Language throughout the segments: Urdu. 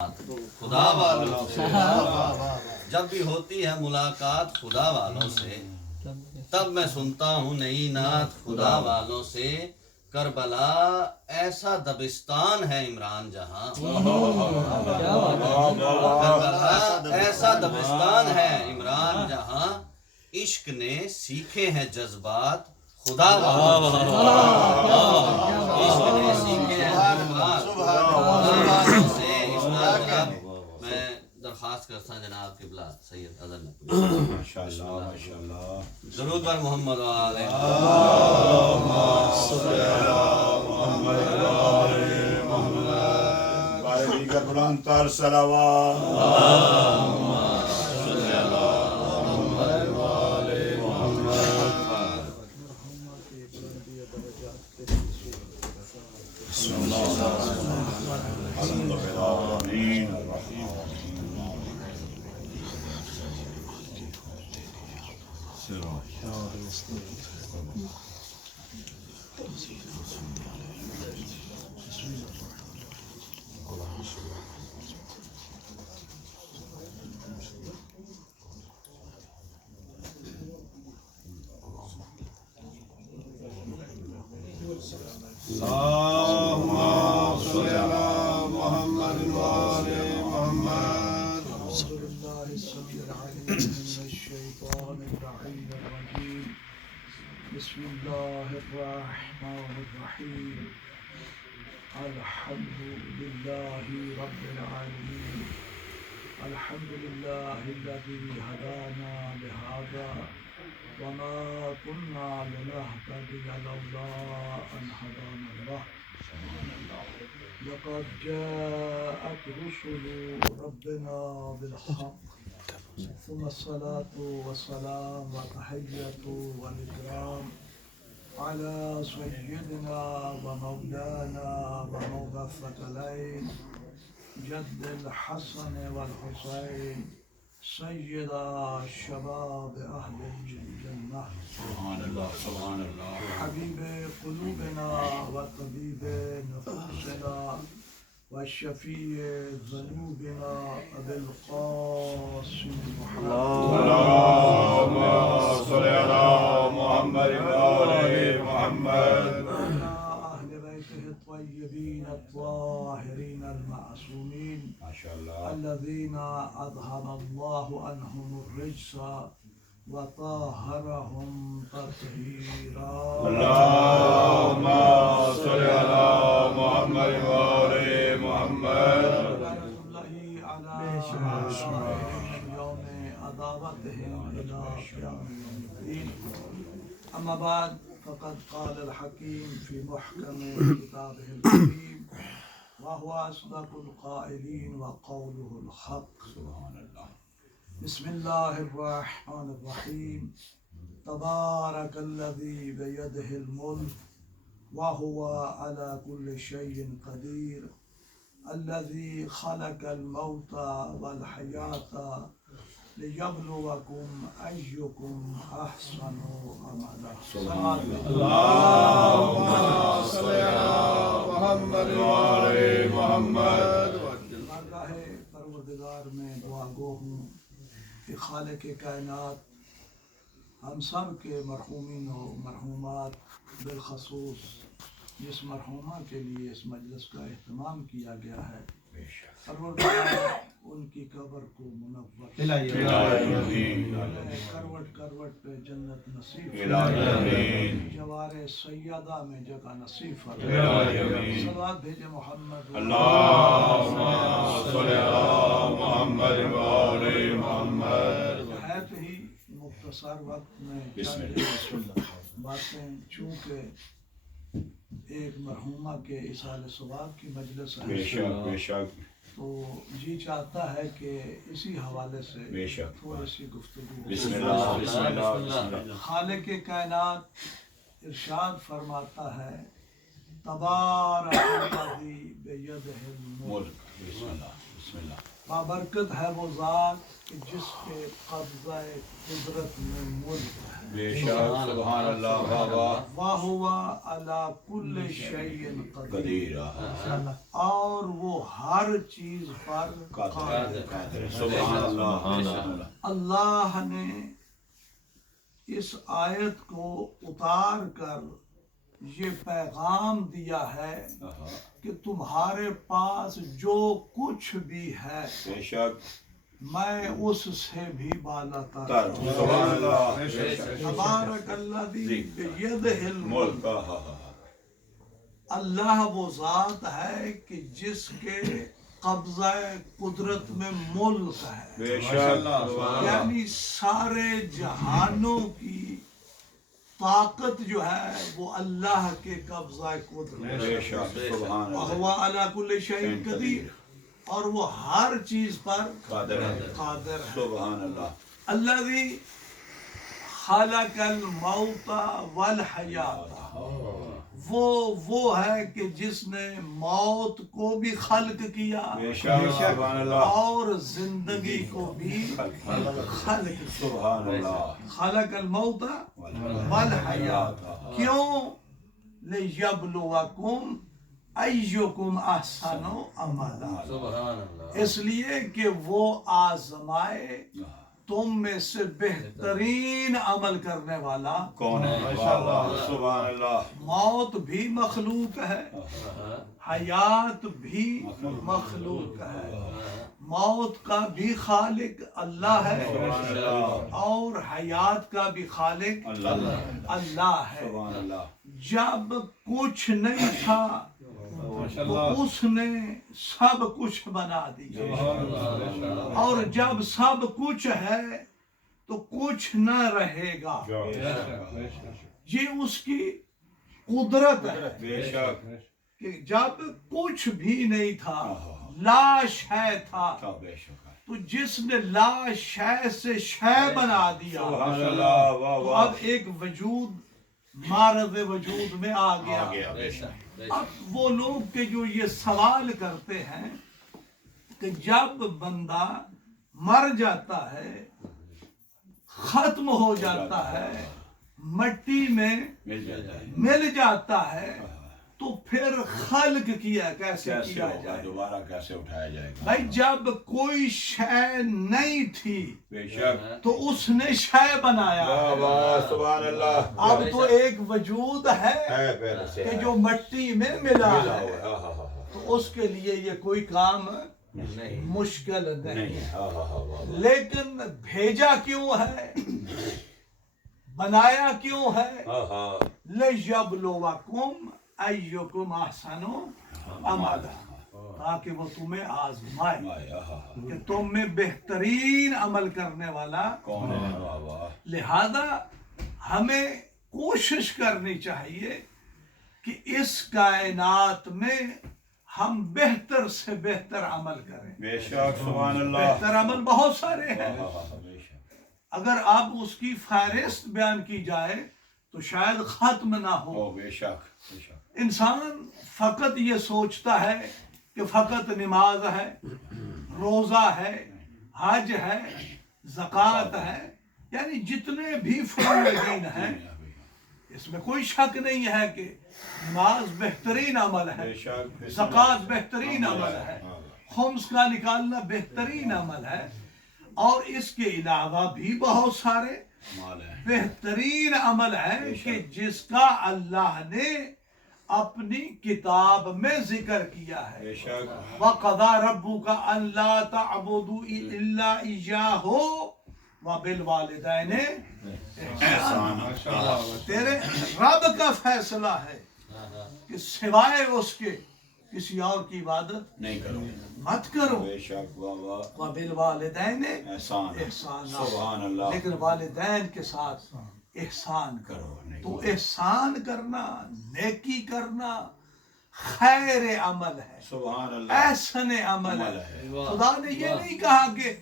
خدا والوں سے جب بھی ہوتی ہے ملاقات خدا والوں سے، تب میں سنتا ہوں نئی نعت خدا والوں سے۔ کربلا ایسا دبستان ہے عمران جہاں، کربلا ایسا دبستان ہے عمران جہاں، عشق نے سیکھے ہیں جذبات خدا والوں سے، عشق نے سیکھے ہیں جذبات خدا والوں سے۔ میں درخواست کرتا ہوں جناب قبلہ سید اذن ماشاءاللہ ضرور پر محمد و آل دیگر بلند تر صلوات بسم الله الرحمن الرحيم الحمد لله رب العالمين الحمد لله الذي هدانا لهذا وما كنا لنهتدي لولا أن هدانا الله لقد جاءت رسل ربنا بالحق ثم الصلاة والسلام والتحية والإكرام على سيدنا ومولانا وموضع الثقلين جد الحسن والحسين سيد الشباب أهل الجنة سبحان اللہ حبيب قلوبنا وطبيب نفوسنا والشفيع ذنوبنا أبي القاسم محمد اللهم صل على محمد وآل محمد وعلى أهل بيته الطيبين الطاهرين المعصومين ماشاءاللہ الذين أذهب الله عنهم الرجس وطهرهم تطهيرا اللهم صل على محمد وآل محمد لعنة الله على أعدائهم يوم عداوتهم إلى قيام يوم الدين أما بعد فقد قال الحكيم في محكم كتابه الكريم وهو أصدق القائلين وقوله الحق سبحان اللہ بسم الله الرحمن الرحيم تبارك الذي بيده الملك وهو على كل شيء قدير الذي خلق الموت والحياة ليبلوكم أيكم أحسن عملا اللهم صل على محمد وآل محمد بارگاہ پروردگار میں دعا گو ہوں کہ خالق کائنات ہم سب کے مرحومین و مرحومات بالخصوص جس مرحومہ کے لیے اس مجلس کا اہتمام کیا گیا ہے پروردگار ان کی قبر کو منور کروٹ کروٹ پہ جنت نصیب جوار سیدہ میں جگہ نصیب صلوات بھیجے محمد اللهم صل على محمد وآل محمد ہے تو ہی مختصر وقت میں بسم چند باتیں چونکہ ایک مرحومہ کے اصال ثواب کی مجلس بے ہے شک بے شک تو جی چاہتا ہے کہ اسی حوالے سے بے شک تھوڑی سی گفتگو ہو۔ بسم اللہ بسم اللہ بسم اللہ خالق کائنات ارشاد فرماتا ہے تبارک الذی بیدہ الملک ملک بسم اللہ بسم اللہ بابرکت ہے وہ ذات کہ جس کے قبضہ قدرت میں ملک ہے بے شک سبحان اللہ واہ واہ وَهُوَ عَلَى كُلِّ شَيْءٍ قَدِيرٌ قدیر اور وہ ہر چیز پر قادر قادر سبحان اللہ اللہ نے اس آیت کو اتار کر یہ پیغام دیا ہے کہ تمہارے پاس جو کچھ بھی ہے بے شک میں اس سے بھی بالا تر تر سبحان اللہ بے شک تبارک الذی بیدہ الملک ملک اللہ وہ ذات ہے کہ جس کے قبضہ قدرت میں ملک ہے بے شک یعنی سارے جہانوں کی طاقت جو ہے وہ اللہ کے قبضہ قدرت بے شک سبحان اللہ وَهُوَ عَلَى كُلِّ شَيْءٍ قَدِيرٌ اور وہ ہر چیز پر قادر ہے قادر ہے سبحان اللہ الذی خلق الموت والحیات وہ ہے کہ جس نے موت کو بھی خلق کیا بے شک سبحان اللہ اور زندگی کو بھی خلق کیا سبحان اللہ خلق الموت والحیات کیوں لیبلوکم ایکم احسن عملا سبحان اللہ اس لیے کہ وہ آزمائے تم میں سے بہترین عمل کرنے والا کون ہے واہ واہ سبحان اللہ موت بھی مخلوق ہے حیات بھی مخلوق ہے موت کا بھی خالق اللہ ہے اور حیات کا بھی خالق اللہ ہے سبحان اللہ جب کچھ نہیں تھا تو اس نے سب کچھ بنا دیا اور جب سب کچھ ہے تو کچھ نہ رہے گا یہ اس کی قدرت ہے بے شک کہ جب کچھ بھی نہیں تھا لا شے تھا بے شک تو جس نے لا شے سے شے بنا دیا سبحان اللہ واہ تو واہ اب ایک وجود معرض وجود میں آ گیا بے شک اب وہ لوگ کہ جو یہ سوال کرتے ہیں کہ جب بندہ مر جاتا ہے ختم ہو جاتا ہے مٹی میں مل جاتا ہے مل جاتا ہے تو پھر خلق کیا کیسے کیسے کیا ہوگا جائے دوبارہ کیسے اٹھایا جائے گا بھائی جب کوئی شے نہیں تھی بے شک تو اس نے شے بنایا واہ واہ سبحان اللہ اب تو ایک وجود ہے ہے پہلے سے کہ جو مٹی میں ملا ملا ہے ہوا ہے ہاں تو اس کے لیے یہ کوئی کام نہیں مشکل نہیں نہیں ہاں لیکن بھیجا کیوں ہے بنایا کیوں ہے ہاں لِيَبْلُوَكُمْ أَيُّكُمْ أَحْسَنُ عَمَلًا تاکہ وہ تمہیں آزمائے کہ تم میں بہترین عمل کرنے والا کون ہے واہ واہ لہذا ہمیں کوشش کرنی چاہیے کہ اس کائنات میں ہم بہتر سے بہتر عمل کریں بے شک سبحان اللہ بہتر عمل بہت سارے ہیں بے شک اگر اب اس کی فہرست بیان کی جائے تو شاید ختم نہ ہو بے شک بے شک انسان فقط یہ سوچتا ہے کہ فقط نماز ہے روزہ ہے حج ہے زکوٰۃ ہے یعنی جتنے بھی فروض دین ہیں اس میں کوئی شک نہیں ہے کہ نماز بہترین عمل ہے بے شک زکوٰۃ بہترین عمل ہے خمس کا نکالنا بہترین عمل ہے اور اس کے علاوہ بھی بہت سارے مال ہے بہترین عمل ہے کہ جس کا اللہ نے اپنی کتاب میں ذکر کیا ہے بے شک وَقَضَىٰ رَبُّكَ أَلَّا تَعْبُدُوا إِلَّا إِيَّاهُ وَبِالْوَالِدَيْنِ إِحْسَانًا تیرے رب کا فیصلہ ہے کہ سوائے اس کے کسی اور کی عبادت نہیں کرو مت کرو بے شک واہ واہ وَبِالْوَالِدَيْنِ احسان إِحْسَانًا سبحان اللہ لیکن والدین کے ساتھ احسان کرو تو احسان کرنا نیکی کرنا خیر عمل ہے سبحان اللہ احسن عمل ہے خدا نے یہ نہیں کہا کہ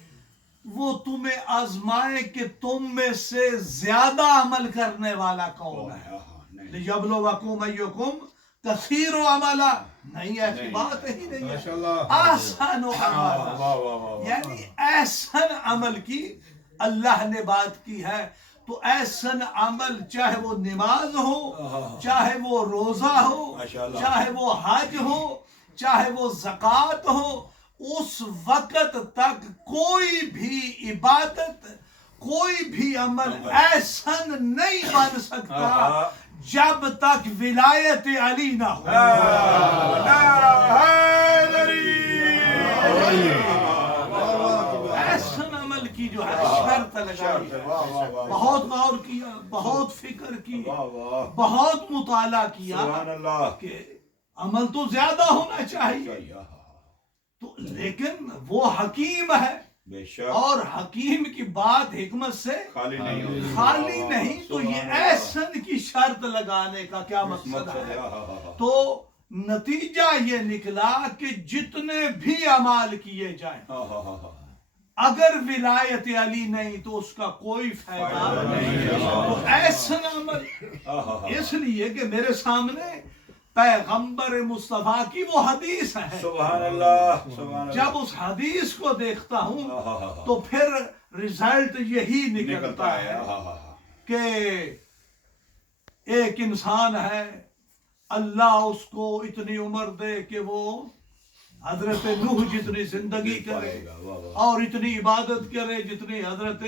وہ تمہیں آزمائے کہ تم میں سے زیادہ عمل کرنے والا کون ہے نہیں لِيَبْلُوَكُمْ أَيُّكُمْ كَثِيرُ عَمَلًا نہیں ایسی بات ہی نہیں ہے. ماشاءاللہ. احسن و واہ عمل واہ واہ. یعنی احسن عمل کی اللہ نے بات کی ہے. تو احسن عمل چاہے وہ نماز ہو، چاہے وہ روزہ ہو، ماشاءاللہ. چاہے وہ حج ہو، چاہے وہ زکوٰۃ ہو، اس وقت تک کوئی بھی عبادت، کوئی بھی عمل احسن نہیں بن سکتا جب تک ولایت علی نہ ہو. احسن عمل کی جو ہے شرط لگائی ہے. بہت غور کیا، بہت فکر کی، بہت مطالعہ کیا سبحان اللہ. کہ عمل تو زیادہ ہونا چاہیے، تو لیکن وہ حکیم ہے بے شک اور حکیم کی بات حکمت سے خالی نہیں ہوتی. خالی نہیں. تو یہ احسن کی شرط لگانے کا کیا مقصد ہے؟ تو نتیجہ یہ نکلا کہ جتنے بھی اعمال کیے جائیں اگر ولایت علی نہیں تو اس کا کوئی فائدہ نہیں. تو احسن عمل اس لیے کہ میرے سامنے پیغمبر مصطفیٰ کی وہ حدیث ہے. سبحان اللہ. سبحان اللہ. جب اس حدیث کو دیکھتا ہوں تو پھر رزلٹ یہی نکلتا ہے کہ ایک انسان ہے، اللہ اس کو اتنی عمر دے کہ وہ حضرت نوح جتنی زندگی کرے اور اتنی عبادت کرے جتنی حضرت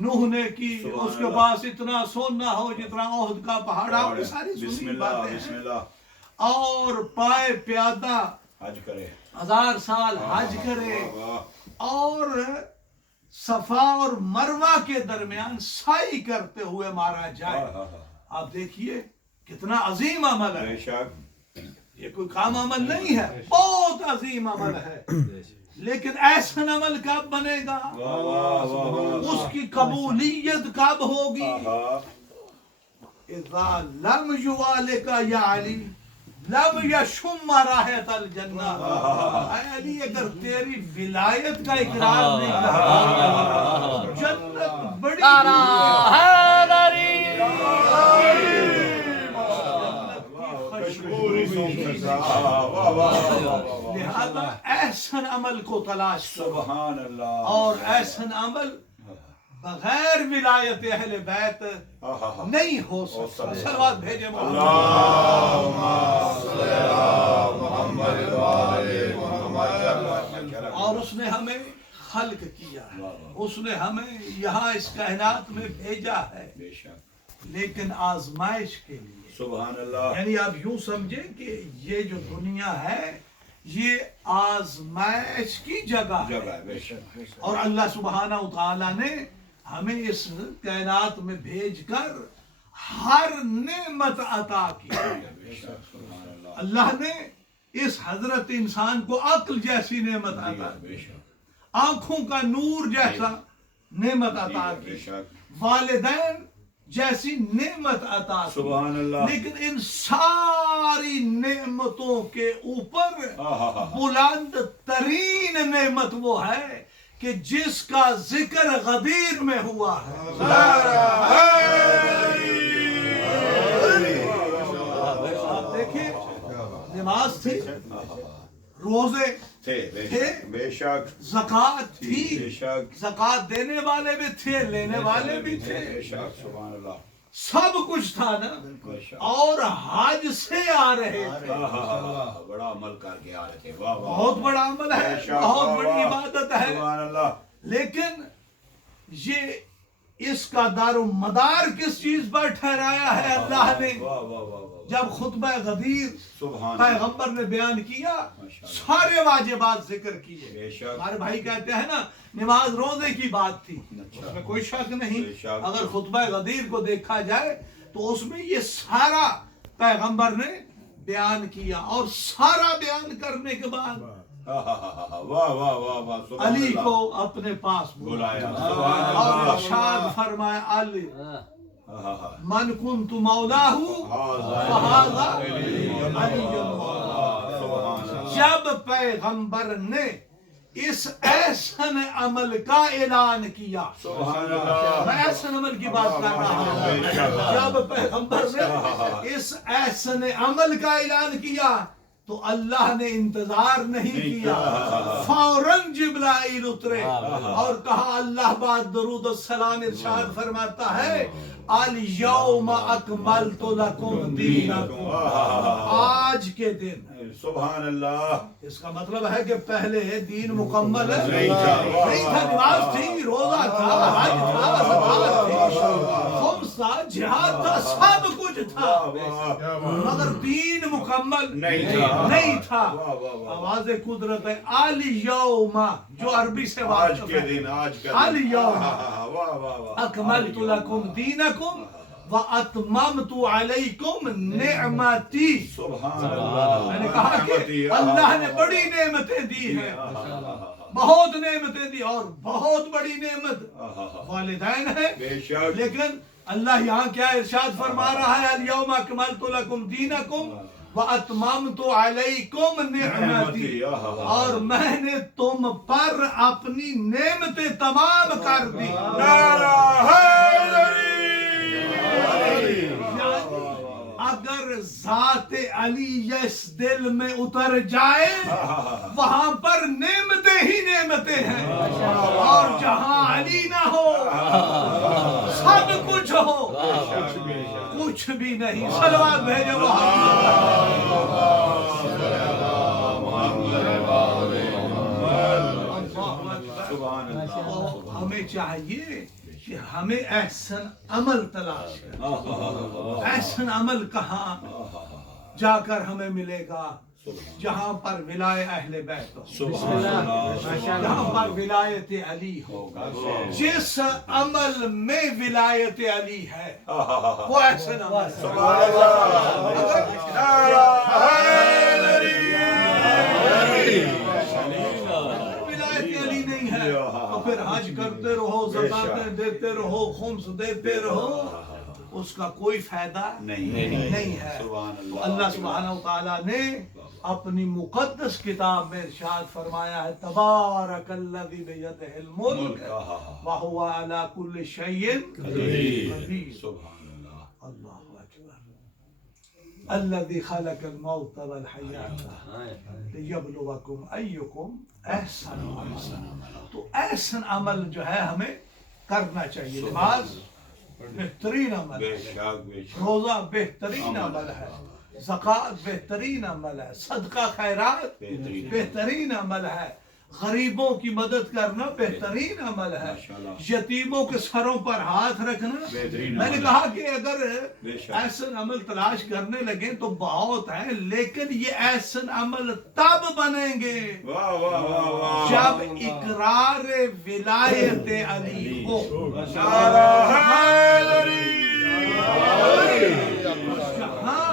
نوح نے کی. اس کے پاس اتنا سونا ہو جتنا احد کا پہاڑ. آپ نے ساری بسم سنی اللہ باتیں بسم ہیں. اللہ. اور پائے پیادہ حج کرے 1000 سال حج کرے اور صفا اور مروہ کے درمیان سعی کرتے ہوئے مارا جائے. آپ دیکھیے کتنا عظیم عمل ہے. بے شک یہ کوئی کام عمل نہیں ہے، بہت عظیم عمل ہے. لیکن احسن عمل کب بنے گا؟ اس کی قبولیت کب ہوگی؟ اذا لم یوالک یا علی لم یشم رائحۃ الجنہ. اے علی اگر تیری ولایت کا اقرار نہیں کرتا جنت بڑی لہذا احسن عمل کو تلاش کرو. سبحان اللہ. اور احسن عمل بغیر ولایت اہل بیت نہیں ہو سکتا. صلوات بھیجے اور اس نے ہمیں خلق کیا ہے، اس نے ہمیں یہاں اس کائنات میں بھیجا ہے بے شک. لیکن آزمائش کے لیے. سبحان اللہ. یعنی آپ یوں سمجھیں کہ یہ جو دنیا ہے یہ آزمائش کی جگہ ہے. بے شک. اور اللہ سبحانہ و تعالیٰ نے ہمیں اس کائنات میں بھیج کر ہر نعمت عطا کی. بے شک. سبحان اللہ. اللہ نے اس حضرت انسان کو عقل جیسی نعمت عطا کی، بے شک. آنکھوں کا نور جیسا نعمت عطا بے کی، شک. والدین جیسی نعمت عطا کی. سبحان اللہ. لیکن ان ساری نعمتوں کے اوپر بلند ترین نعمت وہ ہے کہ جس کا ذکر غدیر میں ہوا ہے. آپ دیکھیں نماز تھی، روزے تھے. بے شک. زکوٰۃ تھی، بے شک. زکوٰۃ دینے والے بھی تھے، لینے والے بھی تھے، بے شک. سبحان اللہ. سب کچھ تھا نا. بے شک. اور حج سے آ رہے تھے. بڑا عمل کر کے آ رہے تھے. واہ واہ. بہت بڑا عمل ہے، بے شک. بہت واہ بڑی واہ. عبادت ہے. سبحان اللہ. لیکن یہ اس کا دار و مدار کس چیز پر ٹھہرایا ہے اللہ نے؟ واہ واہ واہ. جب خطبہ غدیر سبحان پیغمبر نے بیان کیا سارے واجبات ذکر کیے. بے شک. ہمارے بھائی کہتے ہیں نا نماز روزے کی بات تھی، اس میں کوئی شک نہیں. بے شک. اگر خطبہ غدیر کو دیکھا جائے تو اس میں یہ سارا پیغمبر نے بیان کیا. اور سارا بیان کرنے کے بعد واہ واہ واہ واہ. سبحان علی اللہ. کو اپنے پاس بلایا. اور سبحان ارشاد فرمایا علی اللہ. من کنت مولاہ فہذا علی سبحان اللہ. جب پیغمبر نے اس احسن عمل کا اعلان کیا، سبحان اللہ. میں احسن عمل کی بات کر رہا ہوں، جب پیغمبر نے اس احسن عمل کا اعلان کیا تو اللہ نے انتظار نہیں کیا، فوراً جبرائیل اترے اور کہا اللہ بعد درود و سلام ارشاد فرماتا ہے الیوم اکملت لکم دینکم، آج کے دن، سبحان اللہ، اس کا مطلب ہے کہ پہلے دین مکمل نہیں تھا، نماز تھی، روزہ تھا، حج تھا، زکات تھی، خمس تھا، جہاد تھا، سب کچھ تھا، مگر دین مکمل نہیں تھا۔ آواز قدرت ہے الیوم، جو عربی سے آج واقف کے ہے، دن، آج کا دن، الیوم اکملت لکم دینکم وَأَتْمَمْتُ عَلَيْكُمْ نِعْمَتِي۔ سبحان اللہ، میں نے کہا کہ اللہ نے بڑی نعمتیں دی ہیں، بہت نعمتیں دی، اور بہت بڑی نعمت والدین ہے، بے شک، لیکن اللہ یہاں کیا ارشاد فرما رہا ہے الیوم اکملت لکم دینکم وَأَتْمَمْتُ عَلَيْكُمْ نِعْمَتِي، اور میں نے تم پر اپنی نعمتیں تمام کر دی۔ اگر ذات علی اس دل میں اتر جائے وہاں پر نعمتیں ہی نعمتیں ہیں، اور جہاں علی نہ ہو سب کچھ ہو کچھ بھی نہیں۔ صلوات بھیجو ہمیں چاہیے کہ ہمیں احسن عمل تلاش کریں۔ احسن عمل کہاں جا کر ہمیں ملے گا؟ جہاں پر ولایت اہل بیت ہو، جہاں پر ولایت علی ہو۔ جس عمل میں ولایت علی ہے وہ احسن عمل پھر حج کرتے رہو، زکاتیں دیتے رہو، خمس دیتے رہو، اس کا کوئی فائدہ نہیں ہے۔ اللہ سبحانہ وتعالیٰ نے اپنی مقدس کتاب میں ارشاد فرمایا ہے تبارک الذی بیدہ الملک وہو علی کل شیء قدیر۔ اللہ اکبر۔ الذی خلق الموت والحیات لیبلوکم ایکم احسن عملا۔ تو احسن عمل جو ہے ہمیں کرنا چاہیے۔ نماز بہترین عمل ہے، روزہ بہترین عمل ہے، زکوٰۃ بہترین عمل ہے، صدقہ خیرات بہترین عمل ہے، غریبوں کی مدد کرنا بہترین عمل ہے، یتیموں کے سروں پر ہاتھ رکھنا۔ میں نے کہا کہ اگر احسن عمل تلاش کرنے لگیں تو بہت ہے، لیکن یہ احسن عمل تب بنیں گے جب اقرار ولایت علی ہو۔ جہاں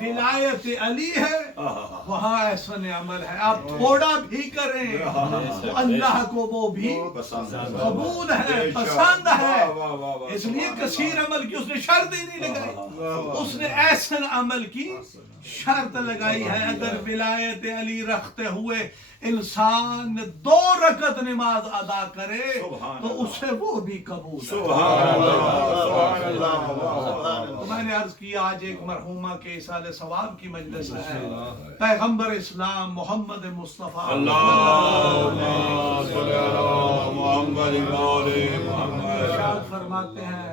ولایت علی ہے وہاں احسن عمل ہے۔ آپ تھوڑا بھی کریں تو اللہ کو وہ بھی قبول ہے، پسند ہے۔ اس لیے کثیر عمل کی اس نے شرط ہی نہیں لگائی، اس نے احسن عمل کی شرط لگائی ہے۔ اگر ولایت علی رکھتے ہوئے انسان 2 رکعت نماز ادا کرے تو اسے وہ بھی قبول ہے۔ تو میں نے عرض کیا آج ایک مرحومہ کے ایصال ثواب کی مجلس ہے، پیغمبر اسلام محمد مصطفیٰ ارشاد فرماتے ہیں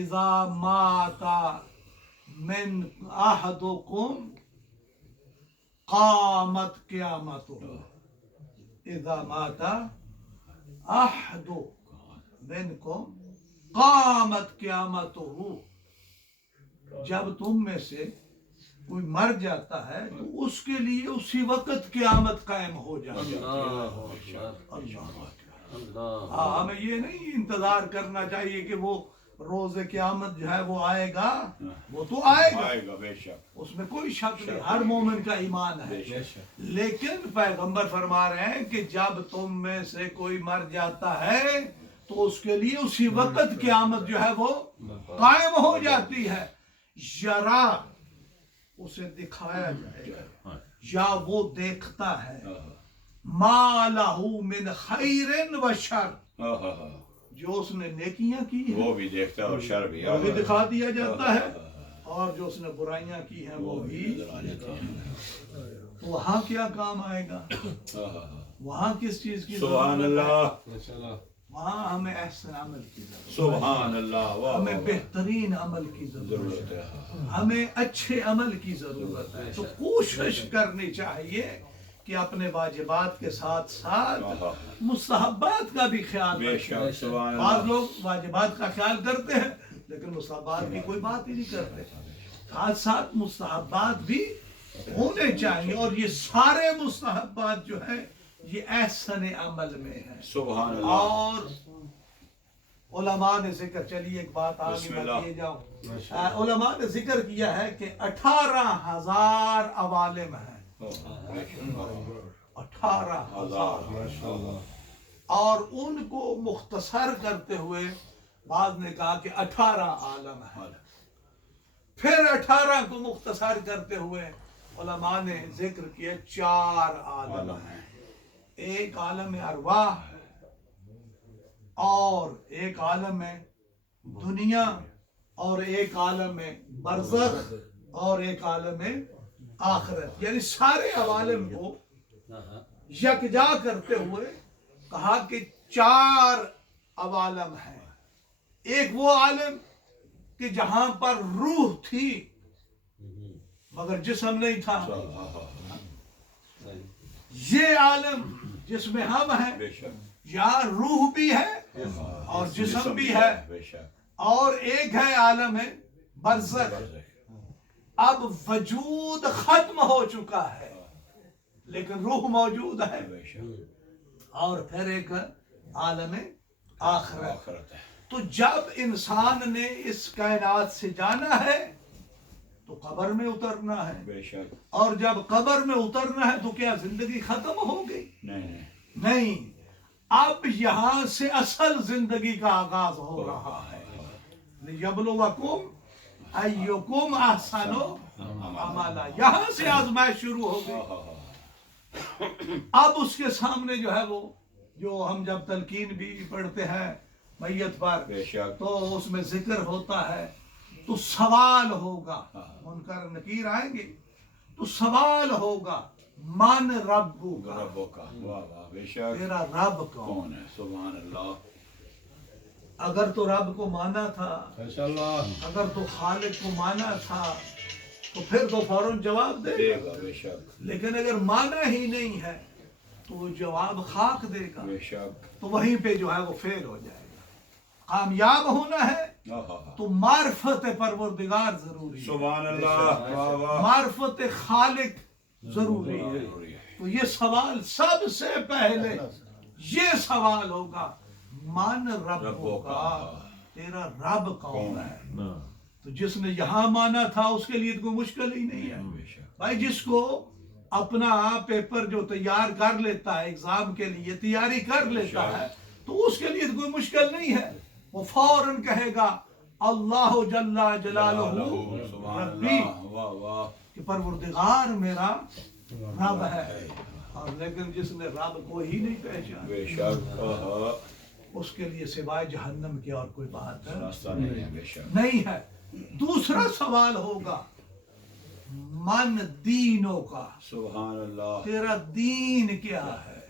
اذا مات من احدکم قامت قیامتہ، اذا مات احد منکم قامت قیامتہ، جب تم میں سے کوئی مر جاتا ہے تو اس کے لیے اسی وقت قیامت قائم ہو جاتی ہے۔ ہمیں یہ نہیں انتظار کرنا چاہیے کہ وہ روز قیامت جو ہے وہ آئے گا، وہ تو آئے گا بے شک، اس میں کوئی شک نہیں، ہر مومن کا ایمان ہے، لیکن پیغمبر فرما رہے ہیں کہ جب تم میں سے کوئی مر جاتا ہے تو اس کے لیے اسی وقت قیامت جو ہے وہ قائم ہو جاتی ہے۔ یرا، اسے دکھایا جائے گا، یا وہ دیکھتا ہے، ما لہ من خیر و شر، جو اس نے نیکیاں کی ہیں وہ بھی دیکھتا ہے اور شر بھی وہ بھی دکھا دیا جاتا ہے، اور جو اس نے برائیاں کی ہیں وہ بھی تو وہاں کیا کام آئے گا؟ وہاں کس چیز کی سبحان ضرورت ہے؟ اللہ وہاں ہمیں احسن عمل کی ضرورت ہے، سبحان اللہ واہ ہمیں بہترین عمل کی ضرورت ضرورت ہے، ہے ہمیں اچھے عمل کی ضرورت ہے۔ تو کوشش کرنی چاہیے کہ اپنے واجبات کے ساتھ ساتھ مستحبات کا بھی خیال بے رکھیں۔ شک سبحان بعض اللہ لوگ واجبات کا خیال کرتے ہیں لیکن مستحبات کی کوئی بات ہی نہیں کرتے۔ ساتھ ساتھ مستحبات بھی ہونے چاہیے، اور یہ سارے مستحبات جو ہیں یہ احسن عمل میں ہیں۔ سبحان اللہ اور علماء نے ذکر، چلیے ایک بات آگے بسم اللہ۔ بتائیے جاؤ، علماء نے ذکر کیا ہے کہ 18,000 عوالم ہیں، 18,000، اور ان کو مختصر کرتے ہوئے بعض نے کہا کہ 18 عالم ہیں، پھر 18 کو مختصر کرتے ہوئے علماء نے ذکر کیا 4 عالم ہیں۔ ایک عالم ارواح ہے، اور ایک عالم میں دنیا، اور ایک عالم میں برزخ، اور ایک عالم میں آخرت، یعنی سارے عوالم کو یکجا کرتے ہوئے کہا کہ 4 عوالم ہیں۔ ایک وہ عالم کہ جہاں پر روح تھی مگر جسم نہیں تھا، یہ عالم جس میں ہم ہیں بے شک یہاں روح بھی ہے اور جسم بھی ہے، بے شک اور ایک ہے عالم ہے برزخ۔ اب وجود ختم ہو چکا ہے لیکن روح موجود ہے، بے شک اور پھر ایک عالم آخرت۔ آخرت ہے تو جب انسان نے اس کائنات سے جانا ہے تو قبر میں اترنا ہے، بے شک اور جب قبر میں اترنا ہے تو کیا زندگی ختم ہو گئی؟ نہیں نہیں، اب یہاں سے اصل زندگی کا آغاز ہو رہا ہے۔ لِيَبْلُوَكُمْ أَيُّكُمْ أَحْسَنُ عَمَلًا، یہاں سے آزمائش شروع ہو گئی۔ اب اس کے سامنے جو ہے وہ جو ہم جب تلقین بھی پڑھتے ہیں میت پر بے شک تو اس میں ذکر ہوتا ہے، تو سوال ہوگا، منکر نکیر آئیں گے تو سوال ہوگا، من ربو کا، ربوں کا واہ واہ بے شک تیرا رب کون؟ کون ہے سبحان اللہ اگر تو رب کو مانا تھا، اگر تو خالق کو مانا تھا تو پھر تو فوراً جواب دے دے گا، گا بے شک لیکن اگر مانا ہی نہیں ہے تو وہ جواب خاک دے گا، بے شک تو وہیں پہ جو ہے وہ فیل ہو جائے گا۔ کامیاب ہونا ہے تو معرفت پروردگار ضروری ہے، سبحان اللہ واہ واہ معرفت خالق ضروری ہے۔ ضروری ہے تو یہ سوال سب سے پہلے یہ سوال ہوگا، من ربوں کا، تیرا رب کون ہے؟ تو جس نے یہاں مانا تھا اس کے لیے تو کوئی مشکل ہی نہیں ہے بے شک بھائی۔ جس کو اپنا پیپر جو تیار کر لیتا ہے، ایگزام کے لیے تیاری کر لیتا ہے، تو اس کے لیے تو کوئی مشکل نہیں ہے، وہ فوراً کہے گا اللہ جل جلالہ سبحان ربی، اللہ واہ واہ کہ پروردگار میرا رب ہے۔ اور لیکن جس نے رب کو ہی نہیں پہچانا، بے شک اس کے لیے سوائے جہنم کی اور کوئی بات راستہ نہیں ہے بے شک نہیں ہے۔ دوسرا سوال ہوگا، من دینوں کا، سبحان اللہ تیرا دین کیا ہے؟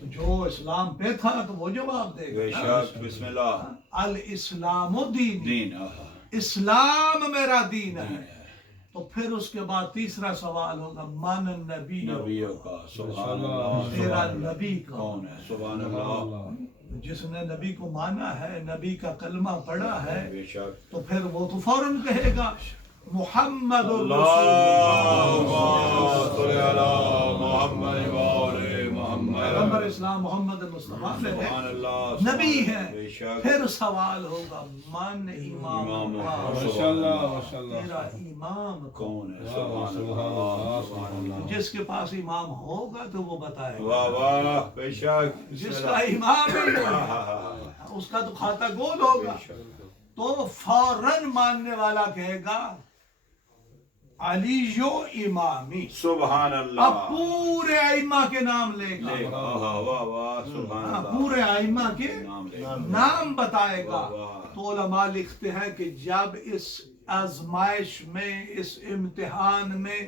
تو جو اسلام پہ تھا تو وہ جواب دے بے گا، شک بسم اللہ الاسلام دین، دین اسلام میرا دین ہے۔ تو پھر اس کے بعد تیسرا سوال ہوگا، من نبی، نبیوں کا سبحان اللہ تیرا نبی کون ہے سبحان اللہ جس نے نبی کو مانا ہے، نبی کا کلمہ پڑھا ہے، بے شک تو پھر وہ تو فوراً کہے گا محمد اللہم صلی علی محمد وآل محمد پیغمبر اسلام محمد مصطفیٰ سبحان ہے، اللہ نبی ہے۔ بے شک پھر سوال ہوگا، من امام امام کا، تیرا امام کون؟ کون ہے سبحان اللہ سبحان اللہ جس کے پاس امام ہوگا تو وہ بتائے گا، واہ واہ بے شک جس کا امام ہی نہیں ہے، اس کا تو کھاتا گول ہوگا۔ تو فوراً ماننے والا کہے گا علی امامی، سبحان اب اللہ پورے ائمہ کے نام لے گا، لے گا واہ واہ سبحان اللہ پورے ائمہ کے نام لے گا نام بتائے گا۔ واہ واہ تو علماء لکھتے ہیں کہ جب اس آزمائش میں، اس امتحان میں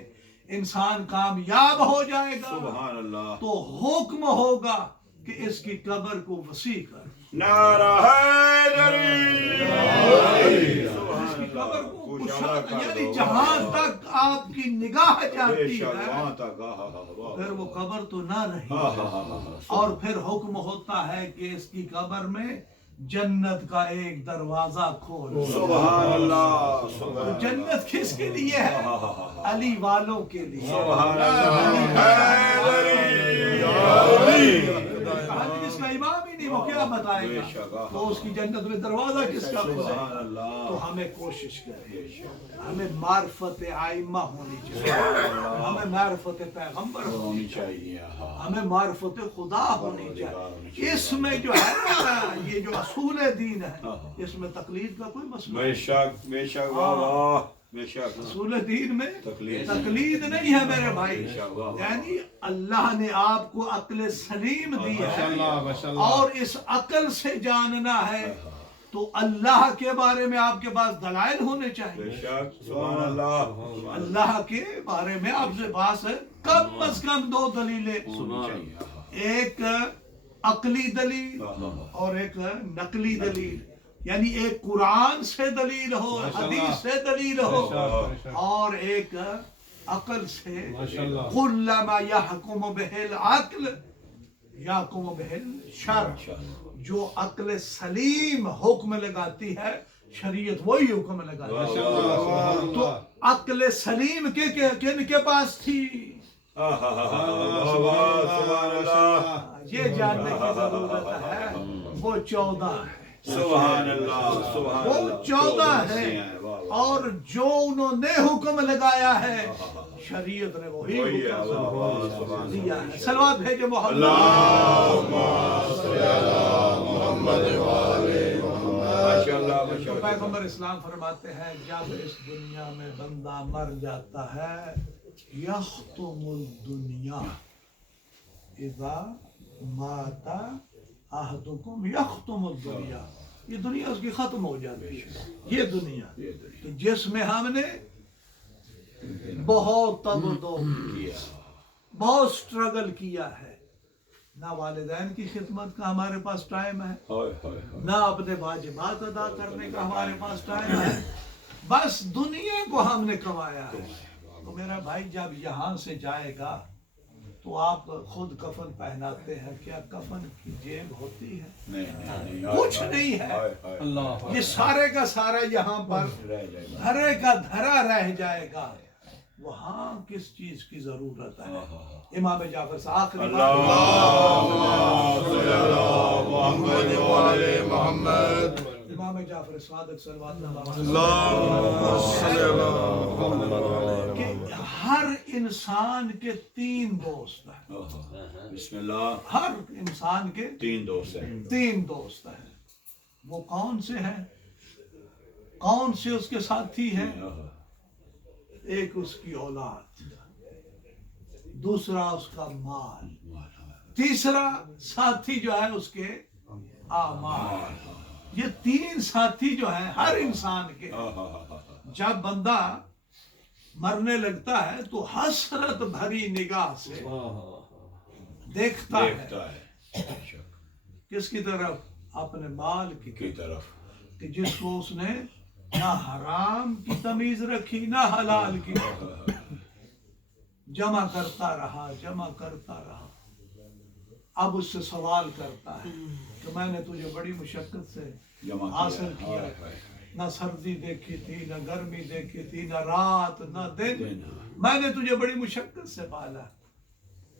انسان کامیاب ہو جائے گا سبحان اللہ تو حکم ہوگا کہ اس کی قبر کو وسیع کر، نعرہ حیدری اس کی قبر کو کشاد، یعنی جہاں تک آپ کی نگاہ جاتی ہے پھر وہ قبر تو نہ رہی، اور پھر حکم ہوتا ہے کہ اس کی قبر میں جنت کا ایک دروازہ کھول۔ سبحان اللہ تو جنت کس کے لیے ہے؟ علی والوں کے لیے۔ سبحان اللہ جس کا امام ہی نہیں وہ کیا بتائے گا؟ تو اس کی جنت میں دروازہ کس کا کھولے؟ تو ہمیں کوشش کریں، ہمیں معرفت ائمہ ہونی چاہیے، ہمیں معرفت پیغمبر ہونی چاہیے، ہمیں معرفت خدا ہونی چاہیے۔ اس میں جو ہے نا یہ جو اصول دین ہے اس میں تقلید کا کوئی مسئلہ بے شک بے شک واہ بے شک اصول دین میں تقلید نہیں ہے میرے بھائی، یعنی اللہ نے آپ کو عقل سلیم دی ہے اور اس عقل سے جاننا ہے تو اللہ کے بارے میں آپ کے پاس دلائل ہونے بے چاہیے۔ شک سبحان اللہ اللہ کے بارے میں آپ سے پاس ہے کم از کم دو دلیلیں، ایک عقلی دلیل اور ایک نقلی دلیل، یعنی ایک قرآن سے دلیل ہو، حدیث سے دلیل ہو، اور ایک عقل سے۔ قُلْ لَمَا يَحْكُمُ بِهِ الْعَقْلِ يَحْكُمُ بِهِ الشَّرْعُ، جو عقل سلیم حکم لگاتی ہے شریعت وہی حکم لگاتی ہے۔ تو عقل سلیم کن کے پاس تھی؟ سبحان اللہ یہ جاننے کی ضرورت ہے۔ وہ 14 ہے، سبحان اللہ سبحان وہ اللہ 14 ہے، اور جو انہوں نے حکم لگایا ہے شریعت نے وہی حکم دیا ہے۔ صلوات بھیجے محمد تو پیغمبر اسلام فرماتے ہیں جب اس دنیا میں بندہ مر جاتا ہے یختم الدنیا اذا مات احدکم یختم الدنیا، یہ دنیا اس کی ختم ہو جاتی ہے۔ یہ دنیا کہ جس میں ہم نے بہت تبدو کیا، بہت سٹرگل کیا ہے، نہ والدین کی خدمت کا ہمارے پاس ٹائم ہے، نہ اپنے واجبات ادا کرنے کا ہمارے پاس ٹائم ہے، بس دنیا کو ہم نے کمایا ہے۔ تو میرا بھائی جب یہاں سے جائے گا تو آپ خود کفن پہناتے ہیں، کیا کفن کی جیب ہوتی ہے؟ کچھ نہیں ہے، یہ سارے کا سارا یہاں پر دھرے کا دھرا رہ جائے گا، وہاں کس چیز کی ضرورت ہے؟ امام جعفر سے آخری امام جعفر صادق صلوات اللہ کہ ہر انسان کے 3 دوست ہیں، بسم اللہ ہر انسان کے 3 دوست ہیں، 3 دوست ہیں۔ وہ کون سے ہیں؟ کون سے اس کے ساتھی ہیں؟ ایک اس کی اولاد، دوسرا اس کا مال، تیسرا ساتھی جو ہے اس کے اعمال۔ یہ 3 ساتھی جو ہیں ہر انسان کے، جب بندہ مرنے لگتا ہے تو حسرت بھری نگاہ سے دیکھتا ہے کس کی طرف؟ اپنے مال کی طرف، کہ جس کو اس نے نہ حرام کی تمیز رکھی نہ حلال کی، جمع کرتا رہا جمع کرتا رہا۔ اب اس سے سوال کرتا ہے کہ میں نے تجھے بڑی مشقت سے حاصل کیا، نہ سردی دیکھی تھی نہ گرمی دیکھی تھی، نہ رات نہ دن، میں نے تجھے بڑی مشقت سے پالا،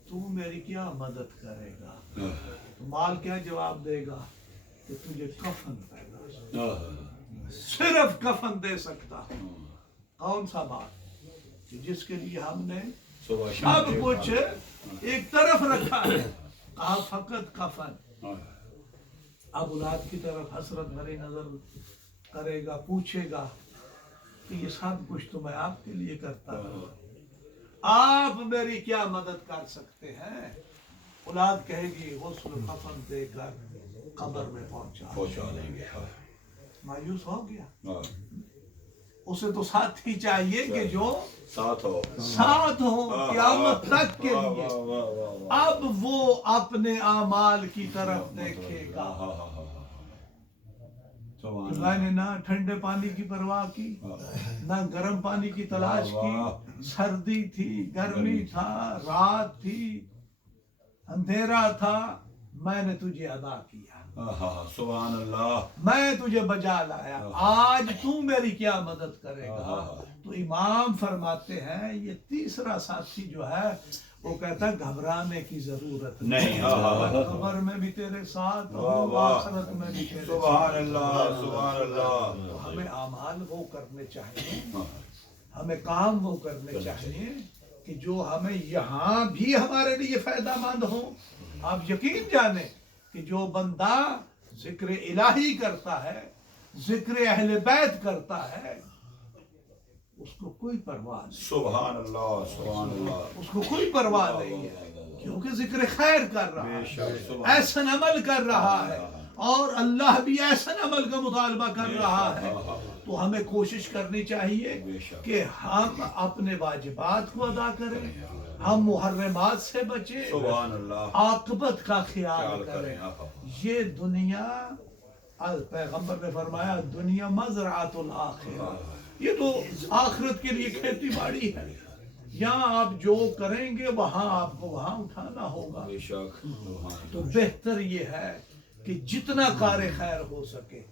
تو میری کیا مدد کرے گا؟ مال کیا جواب دے گا کہ تجھے کفن پیدا، صرف کفن دے سکتا ہوں۔ کون سا بات کہ جس کے لیے ہم نے سب کچھ ایک طرف رکھا ہے، کہا فقط کفن۔ اب اولاد کی طرف حسرت بھری نظر کرے گا، پوچھے گا کہ یہ سب کچھ تو میں آپ کے لیے کرتا ہوں، آپ میری کیا مدد کر سکتے ہیں؟ اولاد کہے گی غسل کفن دے کر قبر میں پہنچا دیں گے۔ مایوس ہو گیا، اسے تو ساتھی چاہیے کہ جو ساتھ ہو ساتھ ہو قیامت تک کے واہ لیے. واہ واہ واہ واہ. اب وہ اپنے اعمال کی طرف دیکھے گا. میں نے نہ ٹھنڈے پانی کی پرواہ کی نہ گرم پانی کی تلاش کی. سردی تھی، گرمی تھا، رات تھی، اندھیرا تھا، میں نے تجھے ادا کیا، سبحان اللہ. میں تجھے بجا لایا. آج تو میری کیا مدد کرے گا؟ تو امام فرماتے ہیں یہ تیسرا ساتھی جو ہے وہ کہتا ہے گھبرانے کی ضرورت نہیں. قبر میں بھی تیرے ساتھ ہوں، آخرت میں بھی تیرے سبحان ساتھ. اللہ سبحان اللہ. تو ہمیں اعمال وہ کرنے چاہیے، ہمیں کام وہ کرنے چاہیے کہ جو ہمیں یہاں بھی ہمارے لیے فائدہ مند ہوں. آپ یقین جانیں کہ جو بندہ ذکر الہی کرتا ہے، ذکر اہل بیت کرتا ہے، اس کو کوئی پرواہ نہیں. سبحان اللہ سبحان اللہ. اس کو کوئی پرواہ نہیں ہے کیونکہ ذکر خیر کر رہا بے ہے، شک سبحان احسن عمل کر رہا ہے، اور اللہ بھی احسن عمل کا مطالبہ کر رہا ہے. تو ہمیں کوشش کرنی چاہیے کہ ہم اپنے واجبات کو ادا کریں، ہم محرمات سے بچیں، سبحان اللہ. عاقبت کا خیال کریں. یہ دنیا، پیغمبر نے فرمایا دنیا مزرعۃ الآخرہ، یہ تو آخرت کے لیے کھیتی باڑی ہے. یہاں آپ جو کریں گے وہاں آپ کو وہاں اٹھانا ہوگا. بے شک سبحان تو بہتر یہ ہے کہ جتنا کار خیر ہو سکے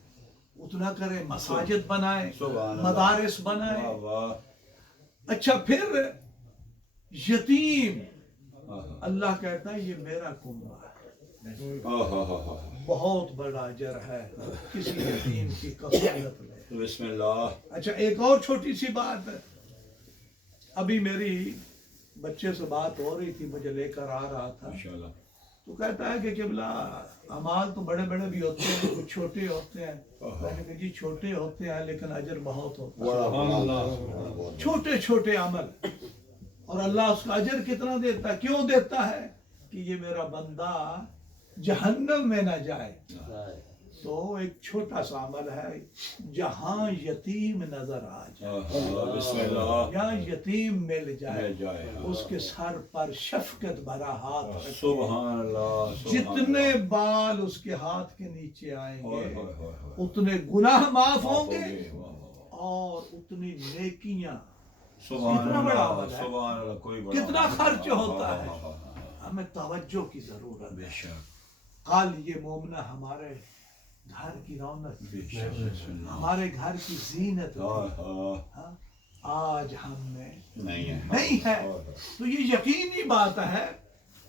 اتنا کریں. مساجد بنائیں، سبحان اللہ. مدارس اللہ. بنائیں. واہ واہ. اچھا پھر یتیم، اللہ کہتا ہے یہ میرا کنبہ ہے، بہت بڑا اجر ہے کسی یتیم کی کفالت میں. بسم اللہ. اچھا ایک اور چھوٹی سی بات ہے، ابھی میری بچے سے بات ہو رہی تھی، مجھے لے کر آ رہا تھا، انشاءاللہ. تو کہتا ہے کہ قبلہ اعمال تو بڑے بڑے بھی ہوتے ہیں، کچھ چھوٹے ہوتے ہیں. میں نے کہا جی چھوٹے ہوتے ہیں لیکن اجر بہت ہوتا ہے. چھوٹے چھوٹے عمل، اور اللہ اس کا اجر کتنا دیتا ہے؟ کیوں دیتا ہے؟ کہ یہ میرا بندہ جہنم میں نہ جائے. تو ایک چھوٹا سا عمل ہے، جہاں یتیم نظر آ جائے بسم اللہ. یا یتیم مل جائے، مل جائے. اس کے سر پر شفقت بھرا ہاتھ رکھے. سبحان اللہ. جتنے بال اس کے ہاتھ کے نیچے آئیں گے اوئے ہوئے ہوئے ہوئے. اتنے گناہ معاف ہوں گے واہ واہ. اور اتنی نیکیاں. سبحان کتنا بڑا اللہ عمل ہے، سبحان اللہ. کوئی بڑا کتنا عمل. خرچ ہوتا ہے. ہاں، ہاں، ہاں. ہمیں توجہ کی ضرورت بے ہے. شک کل یہ مومنہ ہمارے گھر کی رونق بے تھی، شک. بسم اللہ. ہمارے گھر کی زینت ہاں تھی. ہاں. ہاں، آج ہم میں نہیں ہے. نہیں ہے. تو یہ یقینی بات ہے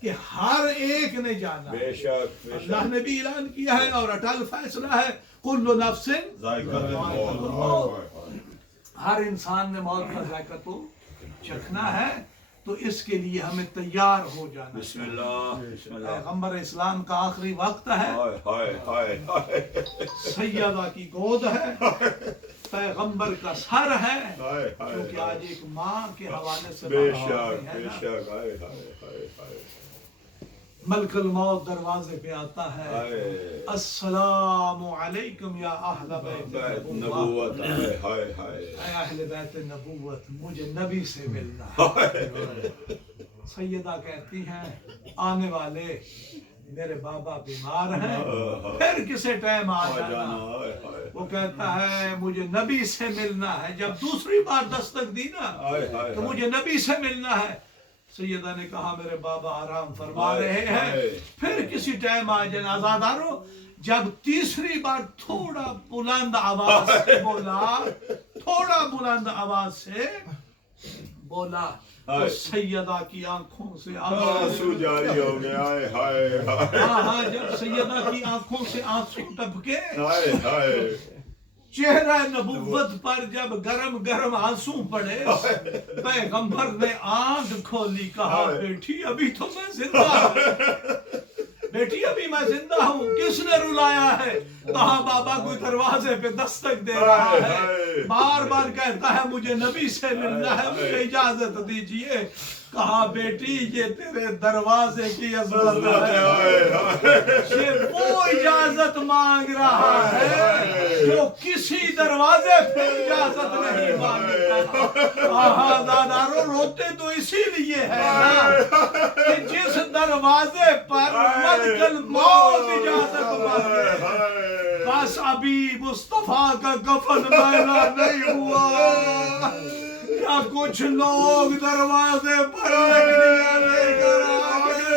کہ ہر ایک نے جانا. بے شک بے اللہ شک. نے بھی اعلان کیا ہے اور اٹل فیصلہ ہے، کل نفس، ذائقۃ الموت. ہر انسان نے موت کا ذائقہ تو چکھنا ہے. تو اس کے لیے ہمیں تیار ہو جانا. بسم اللہ. بسم اللہ. پیغمبر اسلام کا آخری وقت ہے، ہائے ہائے ہائے ہائے. سیدہ کی گود ہے، پیغمبر کا سر ہے، ہائے ہائے. کیونکہ آج ایک ماں کے حوالے سے بے بات شک ہوتی ہے بے نا. شک. ہائے ہائے ہائے ہائے. ملک الموت دروازے پہ آتا ہے، ہائے. السلام علیکم یا اہل بیت بیت نبوت. نبوت. ہائے ہائے ہائے. اے اہل بیت نبوت، مجھے نبی سے ملنا ہے. سیدہ کہتی ہیں آنے والے میرے بابا بیمار ہیں، پھر کسے ٹائم آ جانا. ہائے ہائے. وہ کہتا ہے مجھے نبی سے ملنا ہے. جب دوسری بار دستک دی نا ہائے ہائے. تو مجھے نبی سے ملنا ہے. سیدہ نے کہا میرے بابا آرام فرما رہے ہیں، پھر کسی ٹائم آ جانا. آزادارو جب تیسری بار تھوڑا بلند آواز سے بولا، تھوڑا بلند آواز سے بولا، تو سیدہ کی آنکھوں سے آنسو جاری ہو گئے. ہائے ہائے ہائے. ہاں ہاں، جب سیدہ کی آنکھوں سے آنسو ٹپکے، ہائے ہائے. چہرہ نبوت پر جب گرم گرم آنسو پڑے، پیغمبر نے آنکھ کھولی، کہا بیٹی ابھی تو میں زندہ ہوں، بیٹی ابھی میں زندہ ہوں. کس نے رلایا ہے؟ کہا بابا کوئی دروازے پہ دستک دے رہا ہے، بار بار کہتا ہے مجھے نبی سے ملنا ہے، مجھے اجازت دیجیے. کہا بیٹی یہ تیرے دروازے کی عظمت ہے، یہ وہ اجازت مانگ رہا ہے جو کسی دروازے پہ اجازت نہیں مانگتا. دادارو روتے تو اسی لیے ہے نا کہ جس دروازے پر ملک الموت اجازت مانگے بس ابھی مصطفیٰ کا کفن پہنا نہیں ہوا یا کچھ لوگ دروازے پر لکڑیاں لے کر آگے.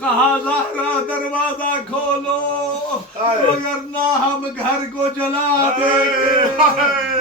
کہا زہرا دروازہ کھولو وگرنہ ہم گھر کو جلا دیں گے.